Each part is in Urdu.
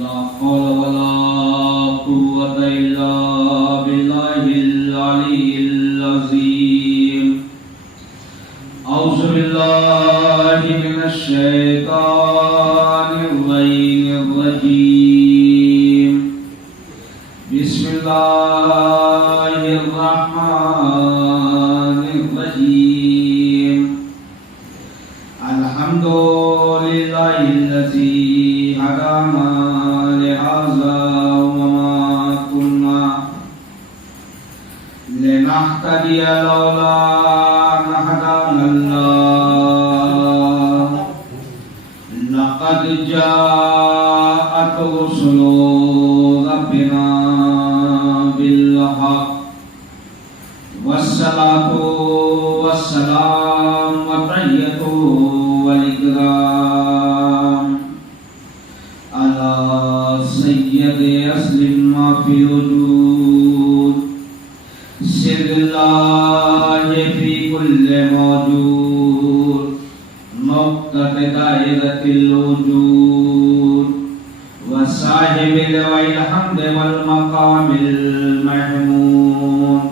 لا حول ولا قوة إلا بالله العلي العظيم. أعوذ بالله من الشيطان الرجيم. بسم الله الرحمن الرحيم. الحمد لله الذي هدانا لهذا وما كنا لنهتدي لولا أن هدانا الله. لقد جاءت رسل ربنا بالحق والصلاة والسلام والتحية والإكرام على سيد أسلم ما في الوجود سر الله في كل موجود نقطة دائرة الوجود وصاحب الحمد والمقام المحمود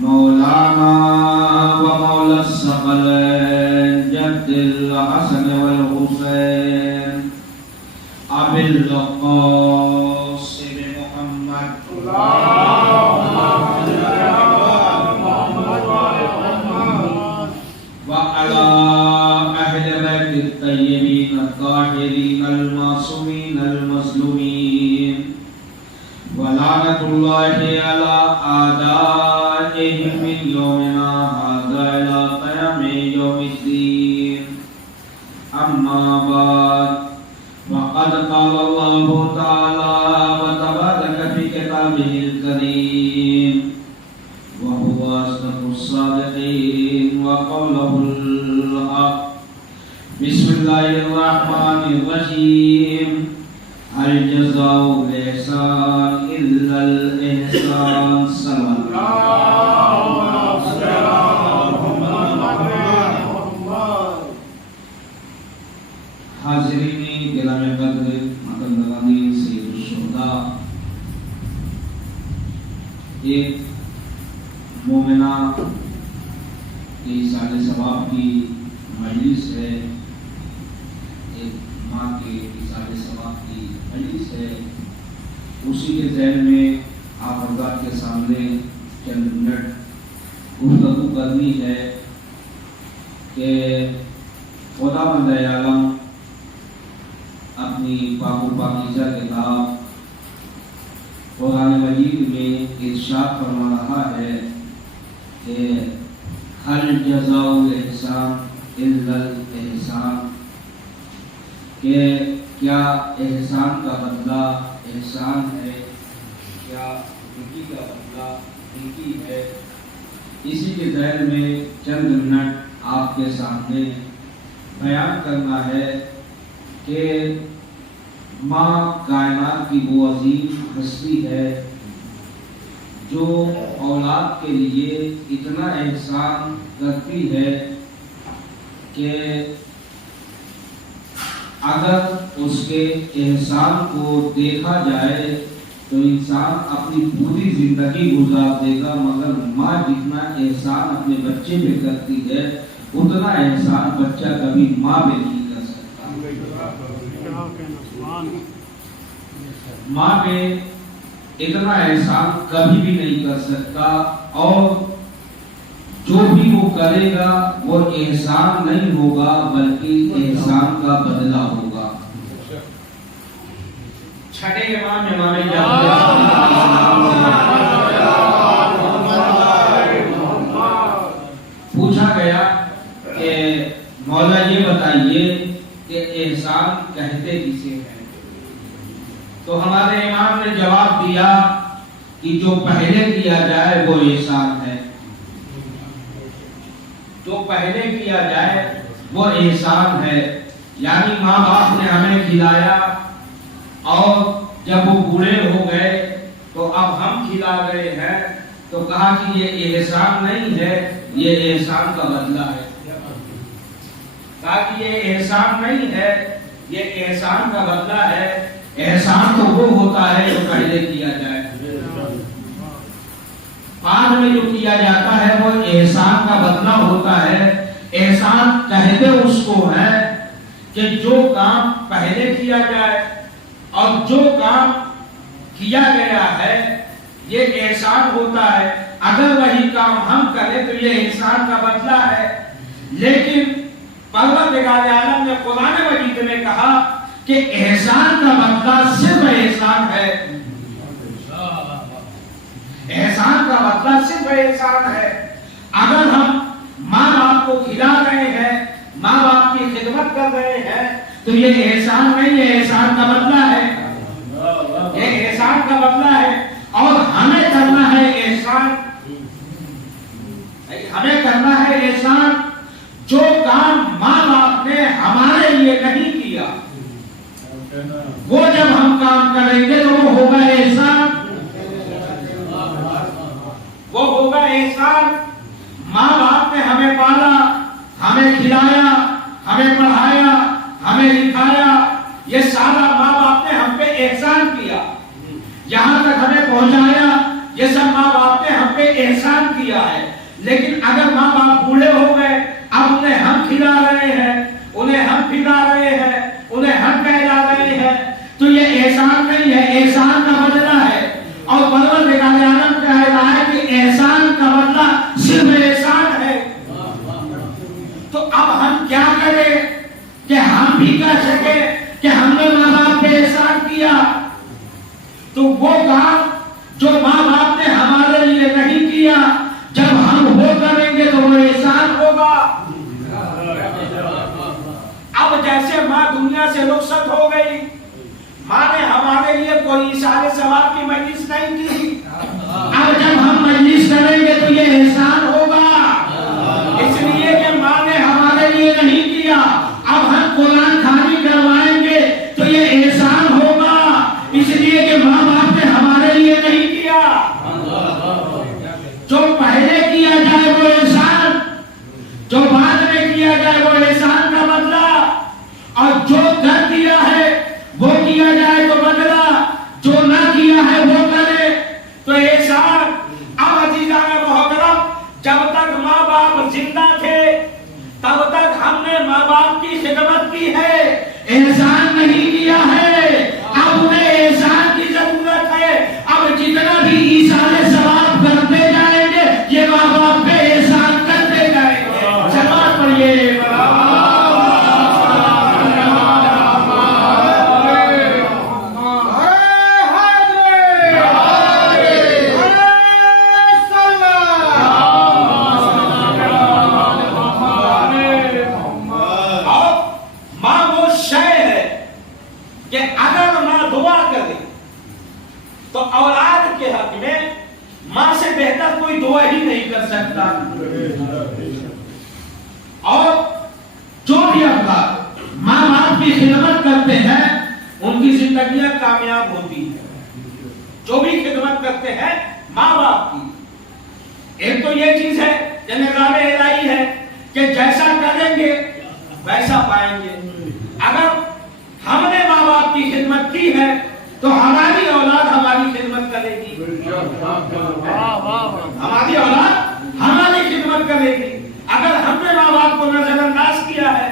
مولانا ومولى الثقلين جد الحسن والحسين أبي القاسم محمد وعلى أهل بيت الطيبين الطاهرين المعصومين المظلومين ولعنة الله على أعدائهم من يومنا هذا إلى قيام يوم الدين. أما بعد وقد قال الله تعالى وتبارك في كتابه الكريم وهو أصدق الصادقين وقوله الحق. بسم الله الرحمن الرحيم. هل جزاء الإحسان إلا الإحسان. صلى حاضرین گرام قدر محترمین سید الشہداء، ایک مومنہ کی اِیصال ثواب کی مجلس ہے، ایک ماں کے اِیصال ثواب کی مجلس ہے. اسی کے ذہن میں آپ حضرات کے سامنے چند منٹ گفتگو کرنی ہے کہ خداوند عالم اپنی پاک و پاکیزہ کتاب قرآن مجید میں ارشاد فرما رہا ہے کہ هل جزاء الاحسان الا الاحسان، کہ کیا احسان کا بدلہ احسان ہے، کیا نیکی کا بدلہ نیکی ہے. اسی کے ذہن میں چند منٹ آپ کے سامنے بیان کرنا ہے کہ ماں کائنات کی وہ عظیم ہستی ہے جو اولاد کے لیے اتنا احسان کرتی ہے کہ اگر اس کے احسان کو دیکھا جائے تو انسان اپنی پوری زندگی گزار دے گا، مگر ماں جتنا احسان اپنے بچے پہ کرتی ہے اتنا احسان بچہ کبھی ماں پہ نہیں کر سکتا. ماں پہ اتنا احسان کبھی بھی نہیں کر سکتا، اور جو بھی وہ کرے گا وہ احسان نہیں ہوگا بلکہ احسان کا بدلہ ہوگا. چھٹے امام پوچھا گیا کہ مولا یہ بتائیے کہ احسان کہتے کسے ہیں؟ تو ہمارے امام نے جواب دیا کہ جو پہلے کیا جائے وہ احسان ہے، جو پہلے کیا جائے وہ احسان ہے. یعنی ماں باپ نے ہمیں کھلایا اور جب وہ بوڑھے ہو گئے تو اب ہم کھلا گئے ہیں، تو کہا کہ یہ احسان نہیں ہے، یہ احسان کا بدلہ ہے. کہا کہ یہ احسان نہیں ہے، یہ احسان کا بدلہ ہے. احسان تو وہ ہوتا ہے جو پہلے کیا جائے، بعد میں جو کیا جاتا ہے وہ احسان کا بدلہ ہوتا ہے۔ احسان کہتے اس کو ہے کہ جو کام پہلے کیا جائے اور جو کام کیا گیا ہے یہ احسان ہوتا ہے۔ اگر وہی کام ہم کریں تو یہ احسان کا بدلہ ہے۔ لیکن پروردگار عالم نے قرآن مجید میں کہا کہ احسان کا بدلہ صرف احسان ہے، احسان کا بدلہ صرف احسان ہے۔ اگر ہم ماں باپ کو کھلا رہے ہیں، ماں باپ کی خدمت کر رہے ہیں تو یہ احسان نہیں، یہ احسان کا بدلہ ہے، یہ احسان کا بدلہ ہے۔ اور ہمیں کرنا ہے احسان، ہمیں کرنا ہے احسان جو کام ماں باپ نے ہمارے لیے نہیں کیا، وہ جب ہم کام کریں گے تو وہ ہوگا احسان، وہ ہوگا احسان۔ ماں باپ نے ہمیں پالا، ہمیں کھلایا، ہمیں پڑھایا، ہمیں لکھایا، یہ سارا ماں باپ نے ہم پہ احسان کیا، یہاں تک ہمیں پہنچایا، یہ سب ماں باپ نے ہم پہ احسان کیا ہے۔ لیکن اگر ماں باپ بوڑھے ہو گئے، اب انہیں ہم کھلا رہے ہیں، انہیں ہم پلا رہے ہیں، انہیں ہم کہلا رہے ہیں، تو یہ احسان نہیں ہے، احسان کا بدلہ ہے۔ اور پروردگار عالم کہہ رہا ہے کہ احسان کا بدلہ صرف احسان ہے۔ تو اب ہم کیا کریں کہ ہم بھی کہہ سکیں کہ ہم نے ماں باپ پہ احسان کیا؟ تو وہ کام جو ماں باپ نے ہمارے لیے نہیں کیا، جب ہم وہ کریں گے تو وہ احسان ہوگا۔ اب جیسے ماں دنیا سے رخصت ہو گئی، ماں نے ہمارے لیے کوئی اشارے ثواب کی مجلس نہیں کی، اب جب ہم مجلس کریں گے تو یہ احسان ہوگا، اس لیے کہ ماں نے ہمارے لیے نہیں کیا۔ اب ہم قرآن خوانی کروائیں گے تو یہ احسان ہوگا، اس لیے کہ ماں باپ نے ہمارے لیے نہیں کیا۔ جو پہلے کیا جائے وہ احسان، جو بعد میں کیا جائے وہ احسان کا بدلہ، اور جو کر دیا ہے وہ کیا جائے تو بدلہ، جو نہ کیا ہے وہ کرے تو احسان۔ اب عزیزان محترم، جب تک ماں باپ زندہ تھے تب تک ہم نے ماں باپ کی خدمت کی ہے، احسان نہیں کیا ہے۔ اب انہیں احسان کی ضرورت ہے۔ اب جتنا بھی ایثار ثواب کرتے جائیں گے یہ ماں باپ پہ احسان کرتے جائیں گے۔ سماعت پڑھیے تو اولاد کے حق میں ماں سے بہتر کوئی دعا ہی نہیں کر سکتا۔ اور جو بھی افراد ماں باپ کی خدمت کرتے ہیں ان کی زندگیاں کامیاب ہوتی ہیں، جو بھی خدمت کرتے ہیں ماں باپ کی۔ ایک تو یہ چیز ہے کہ نظام الہی ہے کہ جیسا کریں گے ویسا پائیں گے۔ اگر ہم نے ماں باپ کی خدمت کی ہے تو ہماری اولاد ہماری خدمت کرے گی، ہماری اولاد ہماری خدمت کرے گی۔ اگر ہم نے ماں باپ کو نظر انداز کیا ہے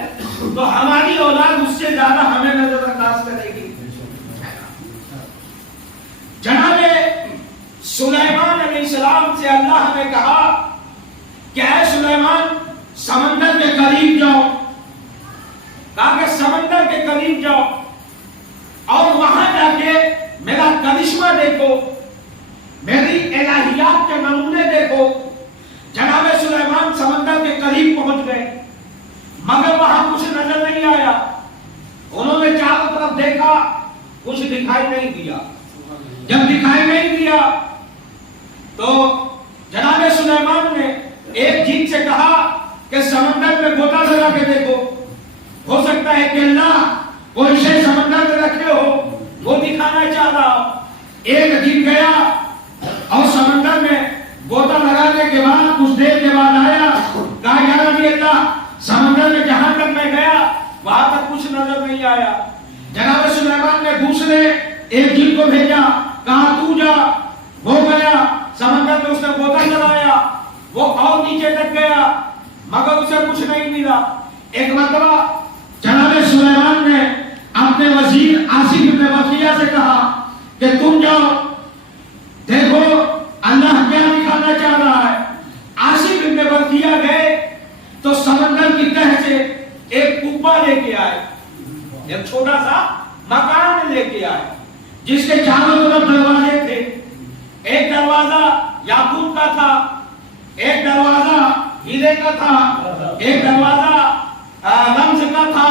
تو ہماری اولاد اس سے زیادہ ہمیں نظر انداز کرے گی۔ جناب سلیمان علیہ السلام سے اللہ نے کہا کہ اے سلیمان سمندر کے قریب جاؤ، کہا کہ سمندر کے قریب جاؤ اور وہاں جا کے میرا کرشمہ دیکھو، میری الہیات کے نمونے دیکھو۔ جناب سلیمان سمندر کے قریب پہنچ گئے مگر وہاں کچھ نظر نہیں آیا۔ انہوں نے چاروں طرف دیکھا، کچھ دکھائی نہیں دیا۔ جب دکھائی نہیں دیا تو جناب سلیمان نے ایک جن سے کہا کہ سمندر میں گوتا لگا کے دیکھو، ہو سکتا ہے کہ اللہ کوئی شے سمندر میں رکھے ہو وہ دکھانا چاہ رہا ہو۔ ایک جن گیا اور سمندر میں گوتا لگانے کے بعد کچھ دیر کے بعد آیا، کہا یا نبی اللہ سمندر میں جہاں تک میں گیا وہاں تک کچھ نظر نہیں آیا۔ جناب سلیمان نے دوسرے ایک جن کو بھیجا، کہا تو جا، وہ گیا سمندر میں، اس نے گوتا چلایا، وہ اور نیچے تک گیا مگر اسے کچھ نہیں ملا۔ ایک مرتبہ جناب سلیمان نے اپنے وزیر آصف بن بطیہ سے کہا کہ تم جاؤ دیکھو اللہ کیا دکھانا چاہ رہا ہے۔ آصف بن بطیہ گئے تو سمندر کی تہہ سے ایک کبا لے کے آئے، ایک چھوٹا سا مکان لے کے آئے جس کے چاروں طرف دروازے تھے۔ ایک دروازہ یاقوت کا تھا، ایک دروازہ ہیرے کا تھا، ایک دروازہ رمز کا تھا،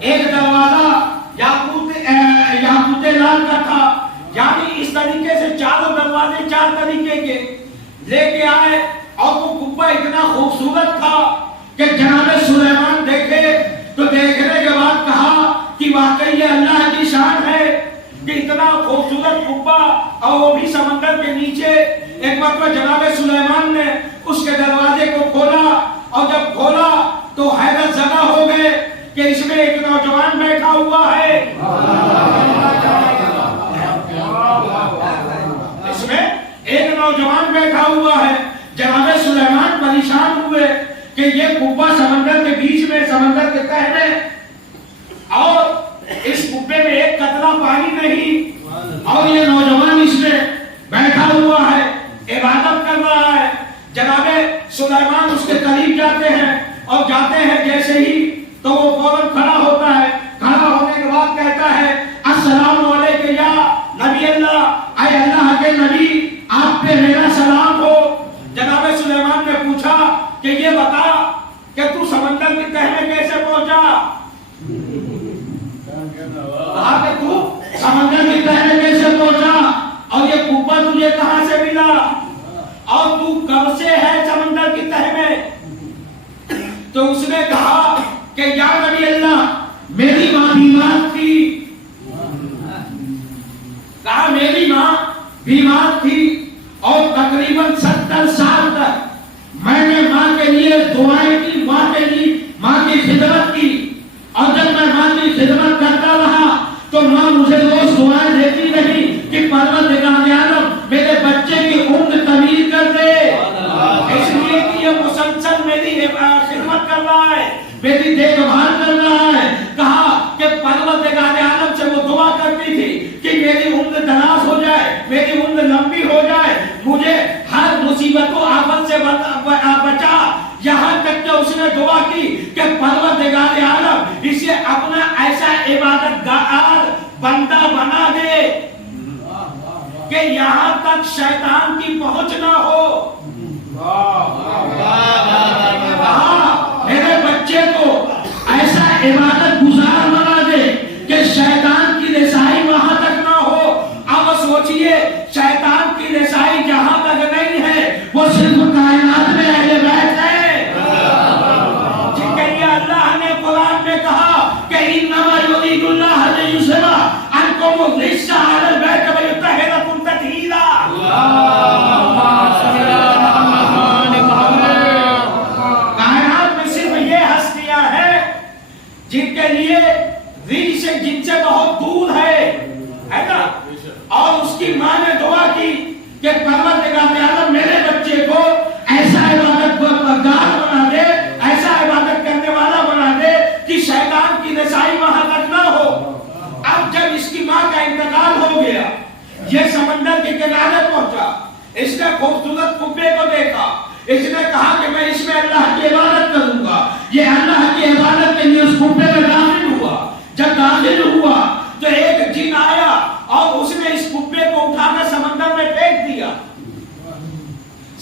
ایک دروازہ یاقوت لال کا تھا۔ یعنی اس طریقے سے چاروں دروازے چار طریقے کے لے کے آئے، اور وہ کبا اتنا خوبصورت تھا کہ جناب سلیمان دیکھے تو دیکھنے کے بعد کہا کہ واقعی یہ اللہ کی شان ہے کہ اتنا خوبصورت کبا، اور وہ بھی سمندر کے نیچے۔ ایک مرتبہ جناب سلیمان نے اس کے دروازے کو کھولا، اور جب کھولا تو حیرت زدہ ہو گئے کہ اس میں ایک نوجوان بیٹھا ہوا ہے، اس میں ایک نوجوان بیٹھا ہوا ہے۔ جناب سلیمان پریشان ہوئے کہ یہ کبا سمندر کے بیچ میں، سمندر کے تہہ میں، اور اس کبے میں ایک قطرہ پانی نہیں، اور یہ نوجوان اس میں بیٹھا ہوا ہے، عبادت کر رہا ہے۔ جناب سلیمان اس کے قریب جاتے ہیں، اور جاتے ہیں جیسے ہی تو وہ فوراً کھڑا ہوتا ہے۔ کھڑا ہونے کے بعد کہتا ہے السلام علیکم یا نبی اللہ، اے اللہ کے نبی آپ پہ میرا سلام ہو۔ جناب سلیمان نے پوچھا کہ یہ بتا کہ تو سمندر کی تہہ میں کیسے پہنچا؟ کہا کہ تو سمندر کی تہہ میں کیسے پہنچا، اور یہ کبا تجھے کہاں سے ملا، اور تو کب سے ہے سمندر کی تہہ میں؟ تو اس نے کہا کہ یا نبی اللہ میری ماں بیمار تھی، کہا میری ماں بیمار تھی، اور تقریباً 70 سال تک میں نے ماں کے لیے دعائیں کی، ماں کی خدمت کی، اور جب میں ماں کی خدمت کرتا رہا تو ماں مجھے روز دعائیں دیتی رہی کہ پروردگار عالم میرے بچے کی عمر طویل کر دے، اس لیے کہ یہ مسلسل میری خدمت کر رہا ہے، میری دیکھ بھال کر رہا ہے۔ کہا کہ پروردگار عالم سے وہ دعا کرتی تھی کہ میری عمر دراز ہو جائے، میری عمر لمبی ہو جائے، مجھے ہر مصیبت و آفت سے بچا۔ یہاں تک کہ اس نے دعا کی کہ پروردگار عالم اسے اپنا ایسا عبادت گار بندہ بنا دے کہ یہاں تک شیطان کی پہنچ نہ ہو۔ میرے بچے کو ایسا عبادت گزار بنا دے کہ شیطان کی رسائی وہاں تک نہ ہو۔ اب سوچئے شیطان کی رسائی جہاں تک نہیں ہے، وہ صرف کائنات میں اہل بیت ہے جن کے لیے اللہ نے قرآن میں کہا کہ انما یرید اللہ لیذھب عنکم الرجس اہل البیت ویطہرکم تطہیرا۔ کائنات میں صرف یہ ہستیاں ہیں جن کے لیے رجس جن سے بہت دور ہے نا، اور اس کی ماں نے دعا کی کہ پروردگار عالم میرے بچے کو ایسا عبادت گار بنا دے، ایسا عبادت کرنے والا بنا دے کہ شیطان کی رسائی وہاں تک نہ ہو۔ اب جب اس کی ماں کا انتقال ہو گیا، یہ سمندر کے کنارے پہنچا، اس نے خوبصورت کبے کو دیکھا، اس نے کہا کہ میں اس میں اللہ کی عبادت کروں گا۔ یہ اللہ کی عبادت کے لیے اس کبے میں داخل ہوا۔ جب داخل ہوا تو ایک جن آیا اور اس نے اس کبے کو اٹھا کر سمندر میں پھینک دیا،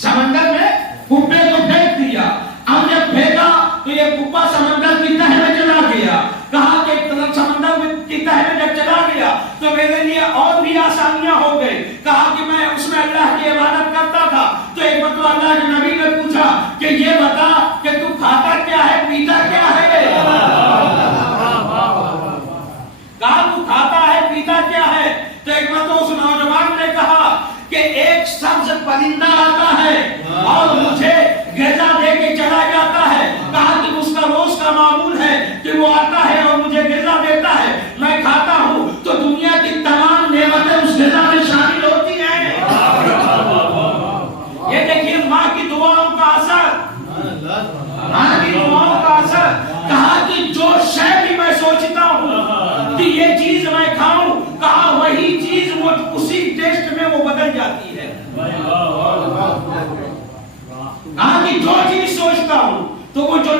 سمندر میں کبے کو پھینک دیا۔ اب جب پھینکا تو یہ کبا سمندر کی تہہ میں چلا گیا۔ کہا کہ سمندر کی تہہ میں جب چلا گیا تو میرے لیے اور بھی آسانیاں ہو گئی۔ کہا کہ میں اس میں اللہ کی عبادت کرتا تھا، تو ایک مرتبہ اللہ کے نبی نے پوچھا کہ یہ بتا کہ تو کھاتا کیا ہے، پیتا کیا ہے؟ کہا تو کھاتا ہے، پیتا کیا ہے؟ تو ایک مرتبہ اس نوجوان نے کہا کہ ایک سبز پرندہ آتا ہے اور مجھے غذا دے کے چلا جاتا ہے۔ کہا کہ اس کا روز کا معمول ہے کہ وہ آتا ہے اور مجھے غذا دیتا ہے، میں کھاتا ہوں تو دنیا کی تمام نعمت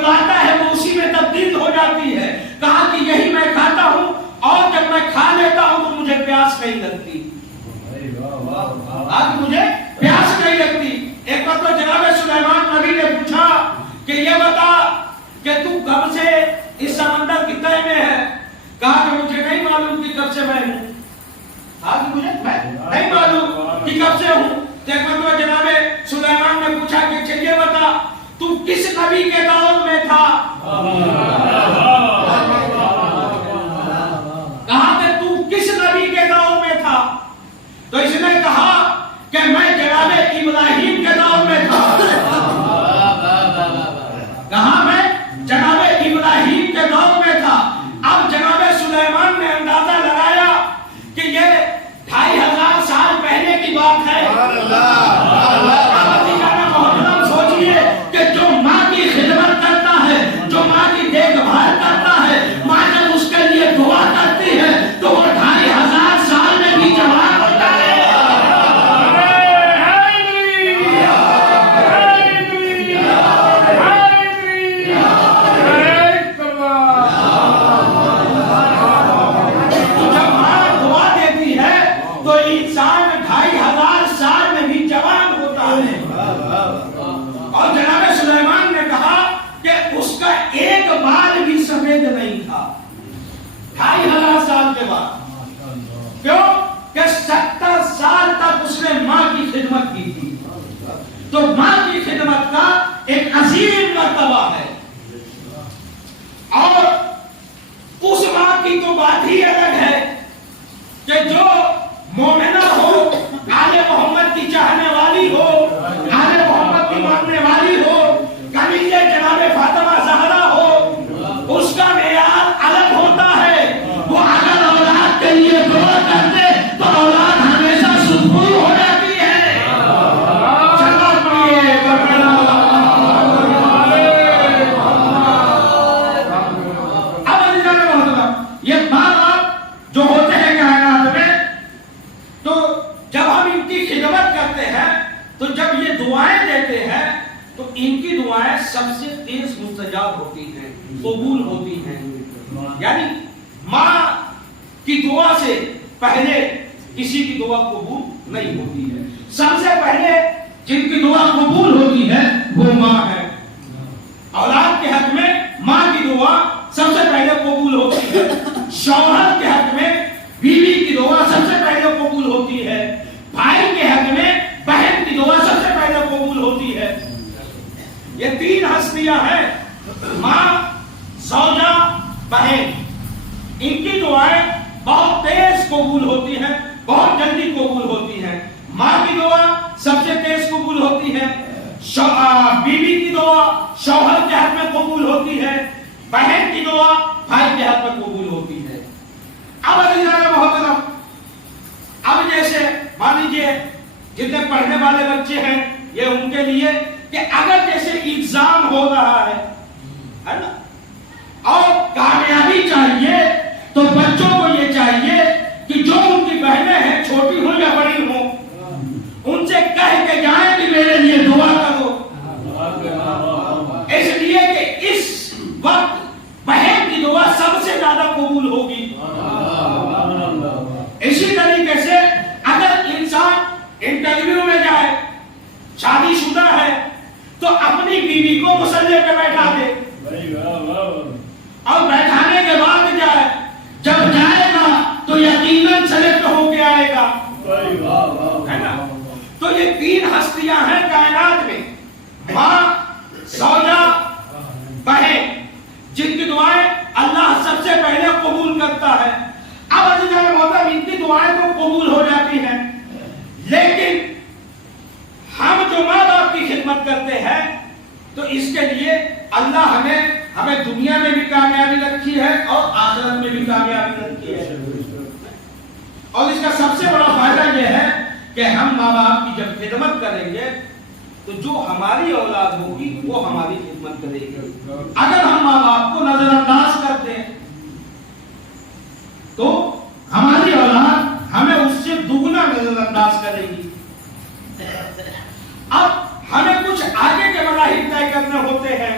لاتا ہے وہ اسی میں تبدیل ہو جاتی ہے. کہا کہ یہی میں کھاتا ہوں اور جب میں کھا لیتا ہوں تو مجھے پیاس نہیں لگتی. آج مجھے پیاس نہیں لگتی. ایک بار تو جناب سلیمان نبی نے پوچھا کہ یہ بتا کہ تو کب سے اس سمندر کی تہہ میں ہے. کہا کہ مجھے نہیں معلوم کہ کب سے میں ہوں. آج مجھے نہیں معلوم کہ کب سے ہوں. ایک بار تو جناب سلیمان نے پوچھا کہ چلیے بتا تو کس نبی کے دور میں تھا. کہا کہ تو کس نبی کے دور میں تھا. تو اس نے کہا کہ میں جناب ابراہیم کے دور میں تھا. کہا میں جناب ابراہیم کے دور میں تھا. اب جناب سلیمان نے اندازہ لگایا کہ یہ 2500 سال پہلے کی بات ہے. سوچیے کہ جو ماں کی خدمت کرتا ہے, جو ماں کی دیکھ بھال کرتا ہے, ماں جب اس کے لیے دعا کرتی ہے تو وہ 2500 سال میں بھی جوان ہوتا ہے. جب ماں دعا دیتی ہے تو انسان 2500 سال میں بھی جوان ہوتا ہے. اور جناب سلیمان نے کہا کہ اس کا ایک بال بھی سفید نہیں تھا 2500 سال کے بعد. کیوں کہ 70 سال تک اس نے ماں کی خدمت کی تھی. تو ماں کی خدمت کا ایک عظیم مرتبہ ہے. اور اس ماں کی تو بات ہی الگ ہے کہ جو مومنہ ہو, آل محمد کی چاہنے والی ہو, آل محمد کی ماننے والی ہو, کنیزہ جناب فاطمہ زہرا ہو, اس کا معیار الگ ہوتا ہے. وہ اگر اولاد کے لیے دعا کرتے تو اولاد ہمیشہ سکون ہو جاتی ہے. یہ ماں باپ جو ہوتے ہیں کائنات میں, تو جب ہم ان کی خدمت کرتے ہیں تو جب یہ دعائیں دیتے ہیں تو ان کی دعائیں سب سے تیز مستجاب ہوتی ہیں, قبول ہوتی ہیں. یعنی ماں کی دعا سے پہلے کسی کی دعا قبول نہیں ہوتی ہے. سب سے پہلے جن کی دعا قبول ہوتی ہے وہ ماں ہے. اولاد کے حق میں ماں کی دعا سب سے پہلے قبول ہوتی ہے. شوہر کے حق میں بیوی کی دعا سب سے پہلے قبول ہوتی ہے. بھائی کے حق میں بہن کی دعا سب سے پہلے قبول ہوتی ہے. یہ 3 ہستیاں ہیں, ماں, زوجہ, بہن. ان کی دعائیں بہت تیز قبول ہوتی ہیں, بہت جلدی قبول ہوتی ہیں. ماں کی دعا سب سے تیز قبول ہوتی ہے. بیوی کی دعا شوہر کے حق میں قبول ہوتی ہے. بہن کی دعا بھائی کے حق میں قبول ہوتی ہے. اب عزیزان محترم, اب جیسے مان لیجیے جتنے پڑھنے والے بچے ہیں یہ ان کے لیے کہ اگر جیسے ایگزام ہو رہا ہے نا, اور کامیابی چاہیے تو بچوں کو یہ چاہیے کہ جو ان کی بہنیں ہیں, چھوٹی ہوں یا بڑی ہوں, ان سے کہہ کے جائیں کہ میرے لیے دعا کرو. اس لیے کہ اس وقت بہن کی دعا سب سے زیادہ قبول ہوگی. اسی طریقے سے اگر انسان انٹرویو میں جائے, شادی شدہ ہے, تو اپنی بیوی کو مصلی پہ بیٹھا دے اور بیٹھانے کے بعد جائے. جب جائے گا تو یقیناً سلیکٹ ہو کے آئے گا. ہے نا. تو یہ 3 ہستیاں ہیں کائنات میں, ماں, زوجہ, بہن, جن کی دعائیں اللہ سب سے پہلے قبول کرتا ہے. اب عزیزان محترم ان کی دعائیں تو قبول ہو جاتی ہیں, لیکن ہم جو ماں باپ کی خدمت کرتے ہیں تو اس کے لیے اللہ ہمیں دنیا میں بھی کامیابی رکھی ہے اور آخرت میں بھی کامیابی رکھی ہے. اور اس کا سب سے بڑا فائدہ یہ ہے کہ ہم ماں باپ کی جب خدمت کریں گے تو جو ہماری اولاد ہوگی وہ ہماری خدمت کرے گی. اگر ہم ماں باپ کو نظر انداز کر دیں تو ہماری اولاد ہمیں اس سے دگنا نظر انداز کرے گی. اب ہمیں کچھ آگے کے مراحل طے کرنے ہوتے ہیں.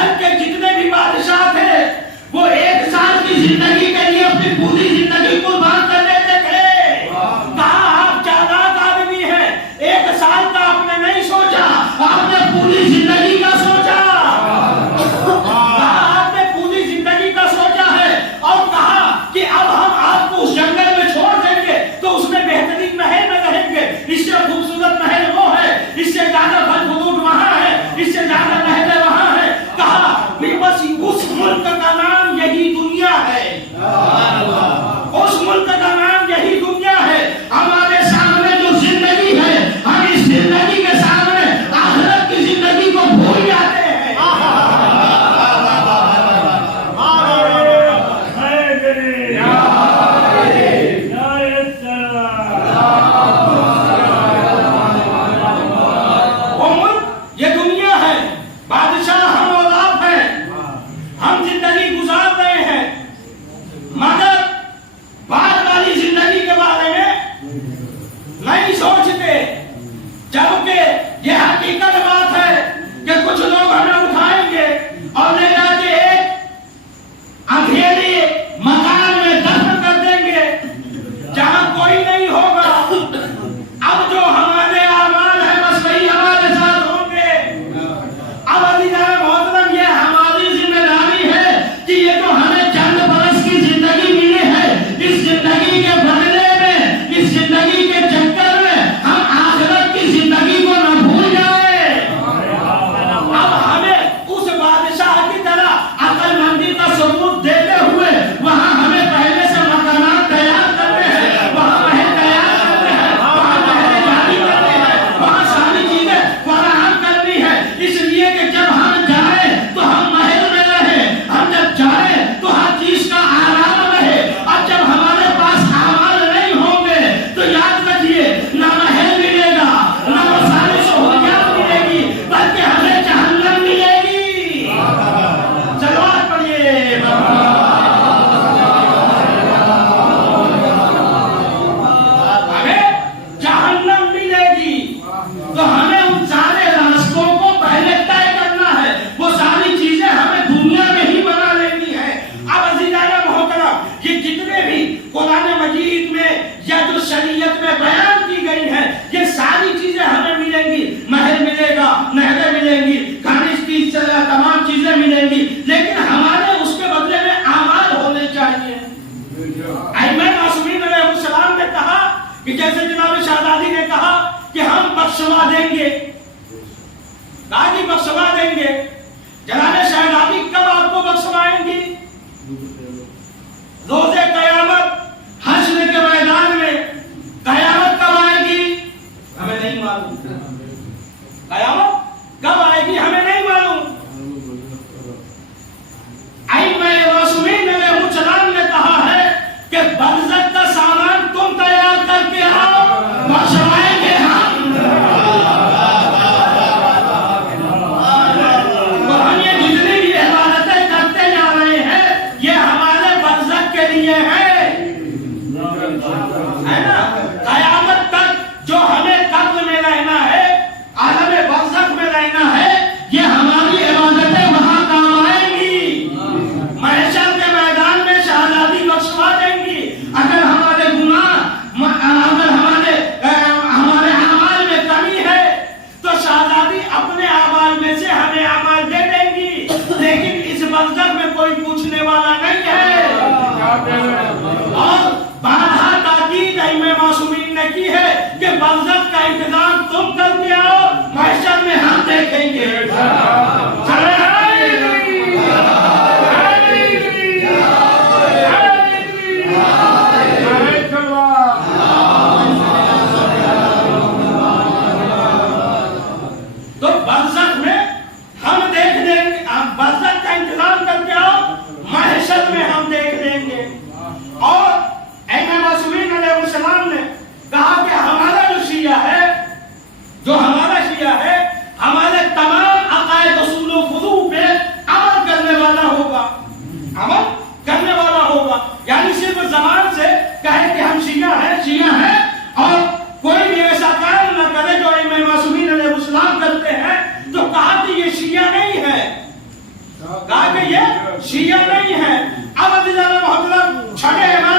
بدر کے جتنے بھی بادشاہ تھے وہ 1 سال کی زندگی کے لیے اپنی پوری زندگی قربان کر دیتے تھے. کہا آپ جاداد آدمی ہیں, 1 سال کا آپ نے نہیں سوچا, آپ نے پوری زندگی کا سوچا. کہا آپ نے پوری زندگی کا سوچا ہے اور کہا کہ اب ہم آپ کو اس جنگل میں چھوڑ دیں گے تو اس میں بہترین محل میں رہیں گے. اس سے خوبصورت محل وہ ہے, اس سے زیادہ پھل فروٹ وہاں ہے, اس سے زیادہ محلیں وہاں ہے. کہا بس اس ملک کا نام یہی دنیا ہے, اس ملک کا نام یہی دنیا ہے. ہمارے سامنے جو زندگی ہے, ہم اس زندگی کے سامنے آخرت کی زندگی کو بھول جاتے ہیں. جیسے جناب شہزادی نے کہا کہ ہم بخشوا دیں گے, بخشوا دیں گے. جناب شہزادی کب آپ کو بخشوائیں گی؟ روز قیامت, حشر کے میدان میں. قیامت کب آئے گی ہمیں نہیں معلوم, قیامت کب آئے گی ہمیں نہیں معلوم. ائمہ معصومین علیہ السلام نے کہا ہے کہ برزخ کا سامان تم تیار کر کے آؤ, بخشوائیں گے ہم. تو ہم یہ جتنی بھی عبادتیں کرتے جا رہے ہیں یہ ہمارے برزخ کے لیے ہے نا. قیامت تک جو ہمیں قبر میں رہنا ہے, عالم برزخ میں رہنا ہے, یہ ہماری عبادتیں وہاں کام آئیں گی. محشر کے میدان میں شہزادی بخشوا دیں گی. اگر ہمارے گناہ, اگر ہمارے اعمال میں کمی ہے تو شہزادی اپنے اعمال میں سے ہمیں اعمال دے دیں گی. لیکن اس برزخ میں کوئی پوچھنے والا نہیں ہے. اور بارہا تاکید ائمہ معصومین نے کی ہے کہ برزخ کا انتظام تم کر کے آؤ, محشر میں ہم دیکھیں گے. تو برزخ میں ہم دیکھ دیں گے, برزخ کا انتظام کر کے آؤ, محشر میں ہم دیکھ دیں گے. اور ائمہ معصومین علیہ السلام نے کہا کہ ہمارا جو شیعہ ہے, ہمارے تمام عقائد و سلوک کہا کہ یہ شیعہ نہیں ہے. اب عزیزان محترم چھٹے امام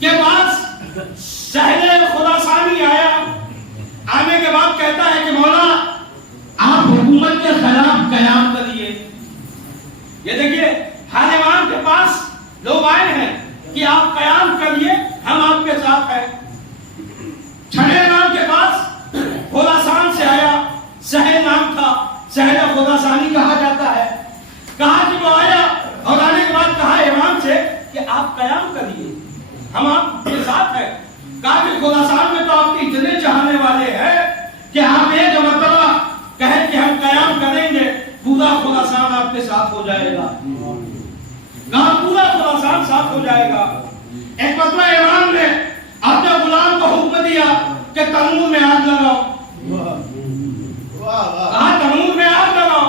کے پاس سہل خراسانی آیا. آنے کے بعد کہتا ہے کہ مولا آپ حکومت کے خلاف قیام کریے. یہ دیکھیے ہر امام کے پاس لوگ آئے ہیں کہ آپ قیام کریے, ہم آپ کے ساتھ ہیں. چھٹے امام کے پاس خراسان سے آیا, سہل نام تھا, سہل خراسانی کہا جاتا ہے. کہا کہ وہ آیا اور آنے کے بعد کہا امام سے کہ آپ قیام کریے, ہم آپ کے ساتھ ہیں. کہا کہ خراسان میں تو آپ کے اتنے چاہنے والے ہیں کہ آپ ایک مرتبہ کہیں کہ ہم قیام کریں گے, پورا خراسان آپ کے ساتھ ہو جائے گا. کہا پورا خراسان ساتھ ہو جائے گا. ایک مرتبہ امام نے اپنے غلام کو حکم دیا کہ تنور میں آگ لگاؤ. کہا تنور میں آگ لگاؤ.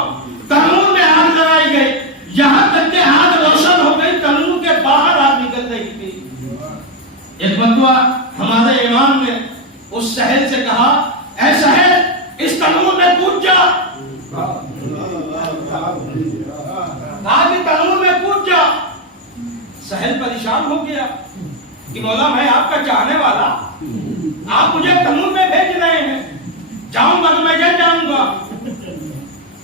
تنور میں آگ لگائی گئی, یہاں تک کہ آگ روشن ہو گئی, تنور کے باہر آگ نکل رہی تھی. ایک مرتبہ ہمارے امام نے اس سہل سے کہا, اے سہل اس تنور میں کود جا. کہا کہ تنور میں کود جا. سہل پریشان ہو گیا کہ مولا میں آپ کا چاہنے والا, آپ مجھے تنور میں بھیج رہے ہیں, جاؤں گا تو میں جل جاؤں گا,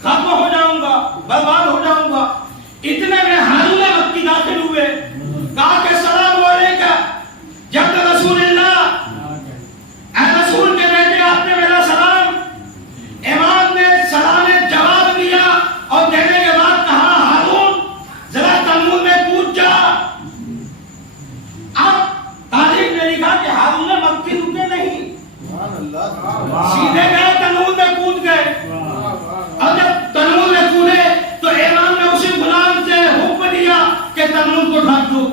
ختم ہو جاؤں گا, برباد ہو جاؤں گا. اتنے میں ہارون مکی داخل ہوئے. کہا کہ سلام علیکم جب رسول اللہ, اے رسول کے بیٹے آپ نے میرا سلام. امام نے سلام جواب دیا اور دینے کے بعد کہا ہارون ذرا تنور میں کود جا. اب تاریخ نے لکھا کہ ہارون مکی رکے نہیں, سیدھے گئے تنور میں کود گئے. اور جب تنور میں کودے تو امام نے اسی غلام سے حکم دیا کہ تنور کو ڈھک دو.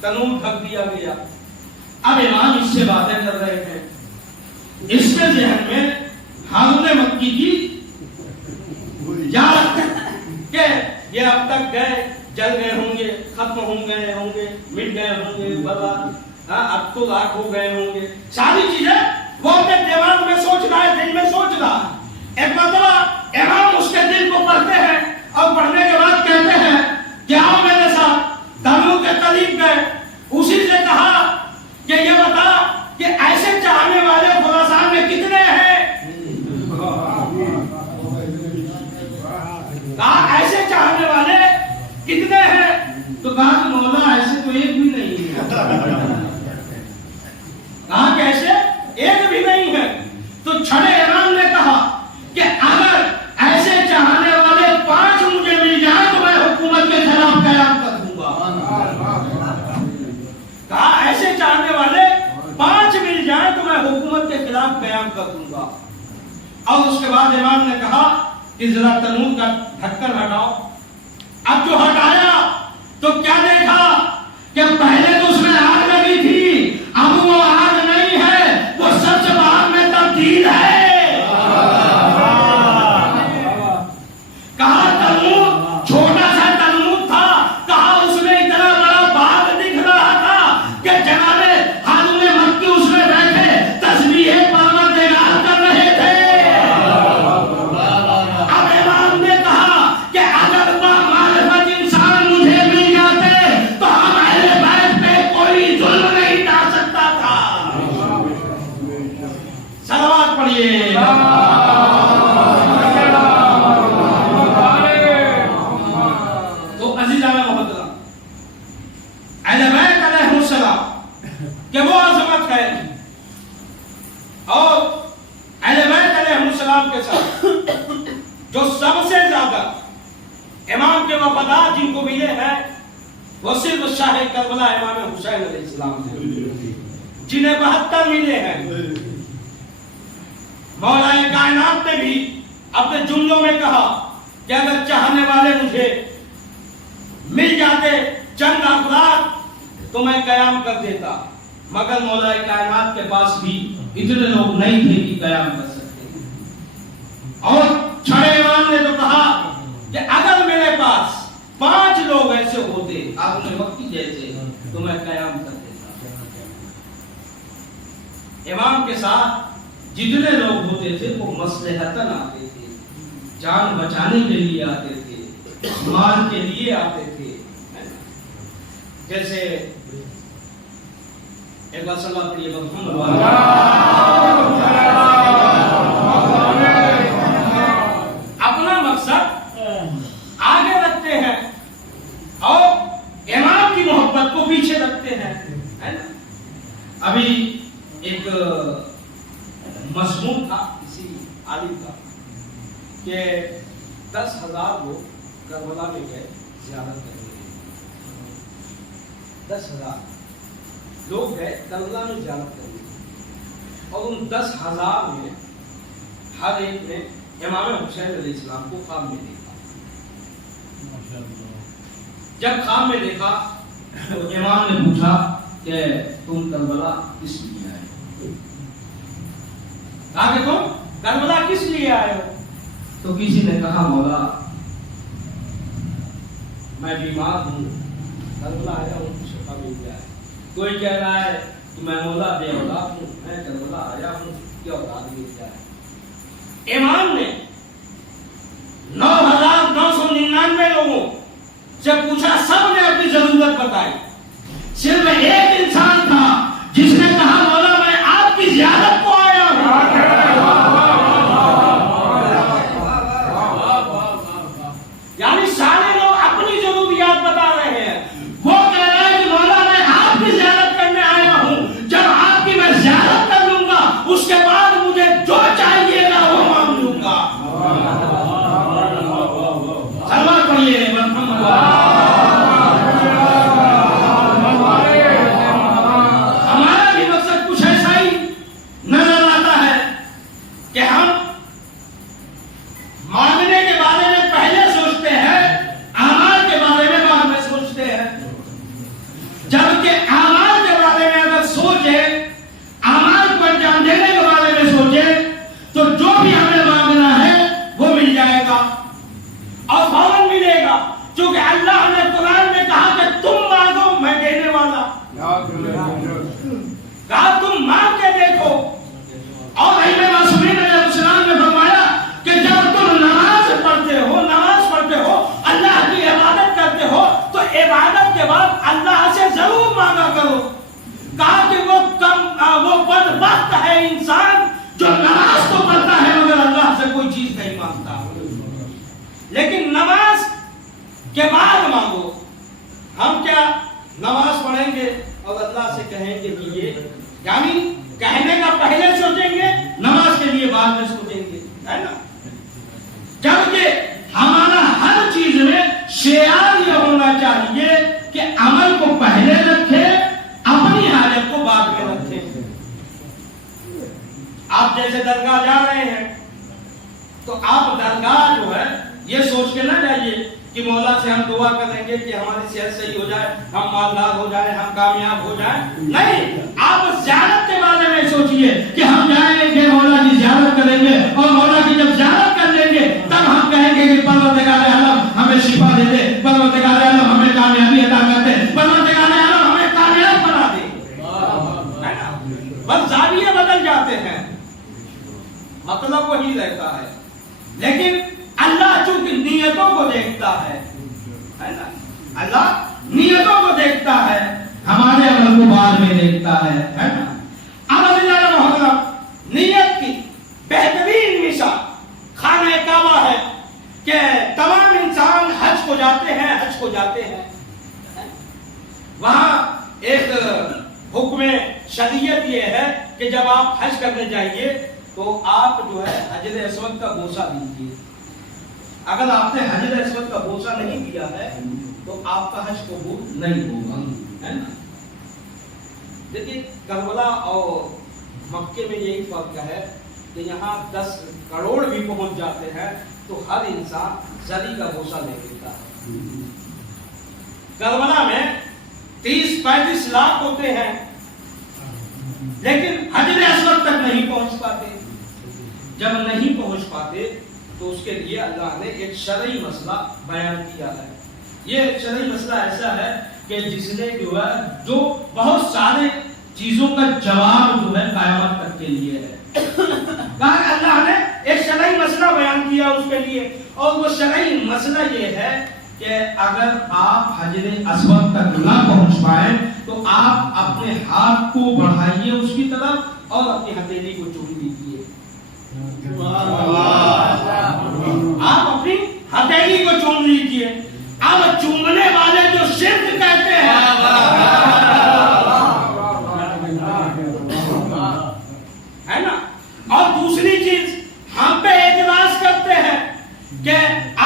تنور ڈھک دیا گیا. اب امام اس سے باتیں کر رہے ہیں, اس کے ذہن میں ہارون مکی کی یاد کہ یہ اب تک گئے, جل گئے ہوں گے, ختم ہو گئے ہوں گے, مٹ گئے ہوں گے, برباد, اب تو لاکھ ہو گئے ہوں گے. ساری چیزیں وہ اپنے دماغ میں سوچ رہا ہے, دل میں سوچ رہا ہے. ایک مرتبہ امام اس کے دل کو پڑھتے ہیں اور پڑھنے کے بعد کہتے ہیں کہ آؤ میرے ساتھ. تنور کے قریب گئے, اسی سے کہا کہ یہ بتا کہ ایسے چاہنے والے خراسان میں کتنے ہیں. کہا ایسے چاہنے والے کتنے ہیں. تو کہا کہ مولا ایسے تو ایک بھی نہیں ہے. کہا کہ ایسے ایک بھی نہیں ہے. تو چھڑے امام نے کہا کہ اگر ایسے چاہنے والے 5 مجھے مل جائیں تو میں حکومت کے خلاف قیام کر دوں گا. کہا ایسے چاہنے والے 5 مل جائیں تو میں حکومت کے خلاف قیام کر دوں گا. اور اس کے بعد امام نے کہا کہ ذرا تنور کا ڈھکن ہٹاؤ. اب جو ہٹایا تو کیا دیکھا کہ پہلے تو اس میں آگ لگی تھی, اب وہ آگ نہیں ہے, وہ سب سے باہر میں تبدیل ہے. کہا تنور چھوٹا سا تنور تھا, کہا اس میں اتنا بڑا باغ دکھ رہا تھا کہ جناب ہارون مکی اس میں بیٹھے تسبیح پروردگار کر رہے تھے. اب امام نے کہا کہ اگر معرفت انسان مجھے مل جاتے تو ہم اہل بیت پہ کوئی ظلم نہیں ڈال سکتا تھا. صلوات پڑھیے. تو عزیزان محترم, اہل بیت علیہ السلام کہ وہ عظمت ہے, اور اہل بیت علیہ السلام کے ساتھ جو سب سے زیادہ امام کے وفادار جن کو ملے ہیں وہ صرف شاہ کربلا امام حسین علیہ السلام ہیں, جنہیں 72 ملے ہیں. مولا کائنات نے بھی اپنے جملوں میں کہا کہ اگر چاہنے والے مجھے مل جاتے چند افراد تو میں قیام کر دیتا, مگر مولا کائنات کے پاس بھی اتنے لوگ نہیں تھے کہ قیام کر سکتے. اور چھڑے امام نے تو کہا کہ اگر میرے پاس 5 لوگ ایسے ہوتے آپ نے وقتی جیسے تو میں قیام کر دیتا. امام کے ساتھ جتنے لوگ ہوتے تھے وہ مصلحتاً آتے تھے، جان بچانے کے لیے آتے تھے، مال کے لیے آتے تھے. جیسے ایک بار صلی اللہ علیہ وسلم اپنا مقصد آگے رکھتے ہیں اور امام کی محبت کو پیچھے رکھتے ہیں. ابھی ایک مضمون تھا کسی عالم کا کہ 10,000 لوگ کربلا میں گئے زیارت کرنے کے لیے. 10,000 لوگ گئے کربلا میں زیارت کرنے کے لیے اور ان 10,000 میں ہر ایک نے امام حسین علیہ السلام کو خواب میں دیکھا. جب خواب میں دیکھا تو امام نے پوچھا کہ تم کربلا کس لیے آئے ہو؟ کہا کہ تم کربلا کس لیے آئے ہو؟ تو کسی نے کہا مولا میں بیمار ہوں، کربلا آیا ہوں شفا مل جائے. کوئی کہہ رہا ہے کہ میں مولا بے اولاد ہوں، میں کربلا آیا ہوں کہ اولاد مل جائے. امام نے 9,999 لوگوں سے پوچھا، سب نے اپنی ضرورت بتائی. صرف ایک انسان تھا جس نے کہا مولا میں آپ کی زیارت کو آیا ہوں. یعنی سارے لوگ اپنی ضروریات بتا رہے ہیں. وہ کہہ رہے ہیں کہ مولا میں آپ کی زیارت کرنے آیا ہوں، جب آپ کی میں زیارت کر لوں گا اس کے بعد مجھے جو چاہیے گا وہ مانگ لوں گا. سلام پڑھیے ہمارا بھی مقصد کچھ ایسا ہی نظر آتا ہے کہ ہم مانگنے کے بارے میں پہلے سوچتے ہیں، اعمال کے بارے میں بعد میں سوچتے ہیں. جبکہ اعمال کے بارے میں اگر سوچے، اعمال کو انجام دینے کے بارے میں سوچے تو جو بھی ہمیں مانگنا ہے وہ مل جائے گا اور فوراً ملے گا. کیونکہ اللہ نے قرآن میں کہا کہ تم مانگو میں دینے والا، کہا تم مانگ کے دیکھو. اور ائمہ معصومین علیہ السلام نے فرمایا کہ جب تم نماز پڑھتے ہو اللہ کی عبادت کرتے ہو تو عبادت کے بعد اللہ سے ضرور مانگا کرو. کہا کہ وہ بدبخت ہے انسان جو نماز تو پڑھتا ہے مگر اللہ سے کوئی چیز نہیں مانگتا. لیکن نماز کے بعد مانگو. ہم کیا نماز پڑھیں گے اور اللہ سے کہیں گے کہ یہ، یعنی کہنے کا پہلے سوچیں گے، نماز کے لیے بعد میں سوچیں گے، ہے نا. جبکہ ہمارا ہر چیز میں شعار یہ ہونا چاہیے کہ عمل کو پہلے رکھے، اپنی حالت کو بعد میں رکھے. آپ جیسے درگاہ جا رہے ہیں تو آپ درگاہ جو ہے یہ سوچ کے نہ جائیے کہ مولا سے ہم دعا کریں گے کہ ہماری صحت صحیح ہو جائے، ہم مالدار ہو جائیں، ہم کامیاب ہو جائیں. نہیں، آپ زیارت کے بارے میں سوچئے کہ ہم جائیں گے مولا کی زیارت کریں گے اور مولا کی جب زیارت کر لیں گے تب ہم کہیں گے کہ پروردگار عالم ہمیں شفا دے دے، پروردگار عالم ہمیں کامیابی عطا کر دے، پروردگار عالم ہمیں کامیاب بنا دے. بس زاویے بدل جاتے ہیں، مطلب وہی رہتا ہے. لیکن اللہ چونکہ نیتوں کو دیکھتا ہے نا، اللہ نیتوں کو دیکھتا ہے، ہمارے عمل کو بعد میں دیکھتا ہے نا. اب اللہ محترم نیت کی بہترین مثال خانہ کعبہ ہے کہ تمام انسان حج کو جاتے ہیں. وہاں ایک حکم شریعت یہ ہے کہ جب آپ حج کرنے جائیے تو آپ جو ہے حجر اسود کا بوسہ دیجیے. اگر آپ نے حجر اسود کا بوسہ نہیں دیا ہے تو آپ کا حج قبول نہیں ہوگا، ہے نا. دیکھیے کربلا اور مکے میں یہی فرق ہے کہ یہاں 10 کروڑ بھی پہنچ جاتے ہیں تو ہر انسان زری کا بوسہ لے لیتا ہے. کربلا میں 30-35 لاکھ ہوتے ہیں لیکن حجر اسود تک نہیں پہنچ پاتے. جب نہیں پہنچ پاتے تو اس کے لیے اللہ نے ایک شرعی مسئلہ بیان کیا ہے. یہ شرعی مسئلہ ایسا ہے کہ جس نے جو بہت سارے چیزوں کا جواب جو ہے قیامت مسئلہ یہ ہے کہ اگر آپ حجر اسود تک نہ پہنچ پائیں تو آپ اپنے ہاتھ کو بڑھائیے اس کی طرف اور اپنی ہتھیلی کو چوم لیجیے. آپ اپنی ہتھیلی کو چوم لیجیے. اب چومنے والے جو شرک کہتے ہیں ہے نا. اور دوسری چیز ہم پہ اعتراض کرتے ہیں کہ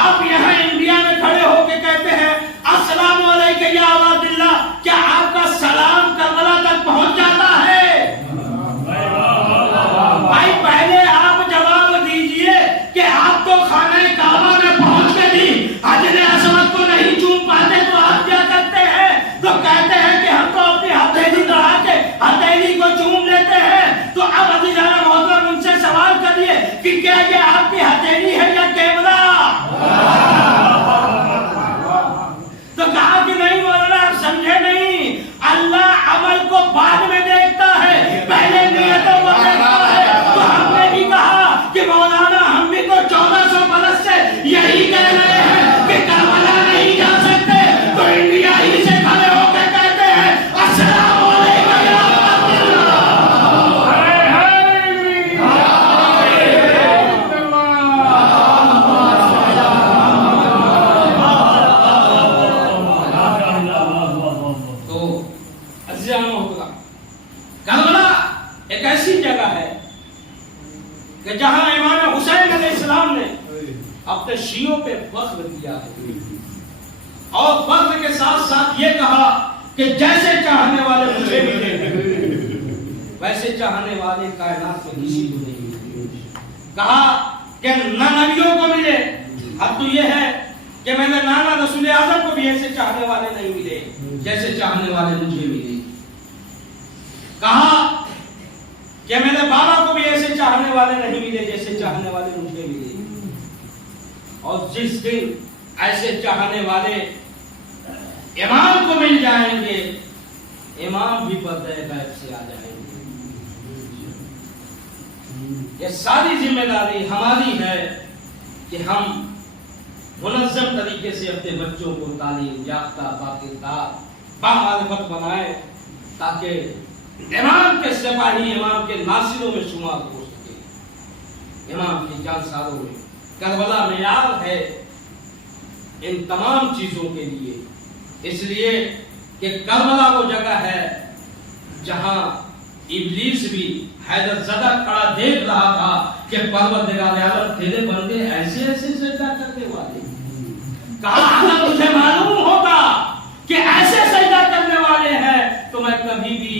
آپ یہاں انڈیا میں کھڑے ہو کے کہتے ہیں السلام علیکم یا عباد اللہ. کیا آپ کا سلام کربلا تک پہنچ جاتا ہے؟ بھائی پہلے آپ جواب دیجئے کہ آپ تو خانہ کعبہ میں پہنچ کے بھی حجر اسود کو نہیں چوم پاتے تو آپ کیا کرتے ہیں؟ تو کہتے ہیں کہ ہم تو اپنی ہتھیلی بڑھا کے ہتھیلی کو چوم لیتے ہیں. تو اب عزیزانہ محترم ان سے سوال کریے کہ کیا یہ آپ کی ہتھیلی ہے یا کیمرہ؟ تو کہا کہ نہیں مولانا آپ سمجھے نہیں. اللہ عمل کو بعد میں دیکھتا ہے، پہلے نیتوں کو دیکھتا ہے. تو ہم نے بھی کہا کہ مولانا ہم بھی تو 1400 برس سے یہی کہہ رہے ہیں کہ کربلا نہیں جا سکتے، تو انڈیا ہی سے کھڑے ہو کے کہتے ہیں السلام علیکم یا رحمت اللہ. تو عزیزانہ محترم کربلا ایک ایسی جگہ ہے کہ جہاں امام حسین علیہ السلام نے اپنے شیعوں پہ فخر کیا ہے اور فخر کے ساتھ ساتھ یہ کہا کہ جیسے چاہنے والے مجھے ملے ویسے چاہنے والے کائنات میں کسی کو نہیں ملے. کہا کہ نہ نبیوں کو ملے، اب تو یہ ہے کہ میں نے نانا رسول اعظم کو بھی ایسے چاہنے والے نہیں ملے جیسے چاہنے والے مجھے ملے. کہا کہ میرے بابا کو بھی ایسے چاہنے والے نہیں ملے جیسے چاہنے والے مجھے ملے. اور جس دن ایسے چاہنے والے امام کو مل جائیں گے، امام بھی پردہ غیب سے آ جائیں گے. یہ ساری ذمہ داری ہماری ہے کہ ہم منظم طریقے سے اپنے بچوں کو تعلیم یافتہ باکردار بامعرفت بنائیں تاکہ امام کے سپاہی امام کے ناصروں میں شمار ہو سکے، امام کی جانساروں میں. کربلا معیار ہے ان تمام چیزوں کے لیے، اس لیے کہ کربلا وہ جگہ ہے جہاں ابلیس بھی حیدر زدہ کھڑا دیکھ رہا تھا کہ پروردگار عالم تیرے بندے ایسے ایسے سجدہ کرنے والے. کہا اگر مجھے معلوم ہوتا کہ ایسے سجدہ کرنے والے ہیں تو میں کبھی بھی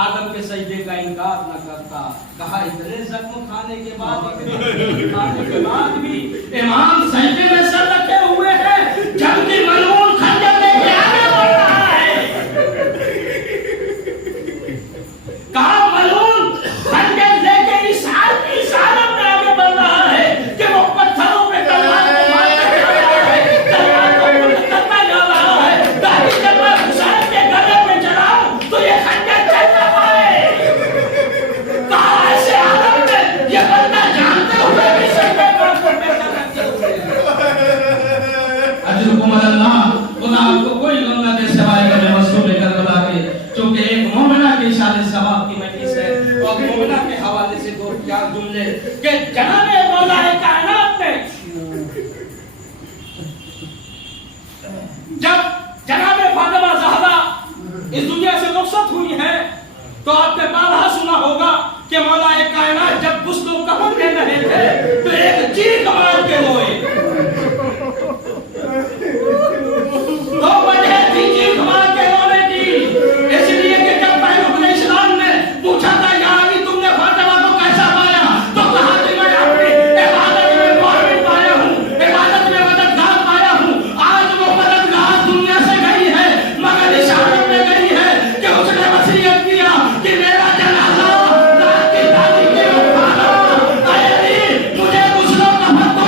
آدم کے سجدے کا انکار نہ کرتا. کہا اتنے زخم کھانے کے بعد بھی امام سجدے میں سر رکھے ہوئے ہیں جبکہ ملعون خنجر لے کے آگے بڑھ رہا ہے. کہا ملعون خنجر لے کے اس عالم میں آگے بڑھ رہا ہے کہ وہ پتھروں پہ تلوار کو مارتا جا رہا ہے، تلوار کو بلند کرتا جا رہا ہے تاکہ جب میں حسین کے گلے پہ چڑھاؤں تو یہ خنجر چل نہ پائے. کہا ایسے عالم میں یہ بندہ جانتے ہوئے بھی سجدے پر بیٹھا رکھتے ہوئے اجرکم اللہ. خدا آپ کو کوئی غم نہ دے سوائے کہ مظلوم کربلا کے، چونکہ ایک مومنہ کے شان ثواب کی مجلس ہے. اور مومنہ کے حوالے سے دو چار جملے کہ جناب مولا کائنات میں جب جناب فاطمہ زہرا اس دنیا سے رخصت ہوئی ہے تو آپ نے بارہا سنا ہوگا کہ مولا کائنات جب اس کو کفن دے رہے تھے تو ایک چیخ مار کے روئے. دو وجہ تھی چیخ مار کے رونے کی، اس لیے کہ جب پیغمبر اسلام نے پوچھا تھا یا علی تم نے فاطمہ کو کیسا پایا تو کہا کہ میں اپنی عبادت میں معاون پایا ہوں، عبادت میں مددگار پایا ہوں. آج وہ مددگار دنیا سے گئی ہے مگر اس عالم میں گئی ہے کہ اس نے وصیت کیا کہ میرا جنازہ رات کی تاریکی میں اٹھانا. اے علی مجھے غسل و کفن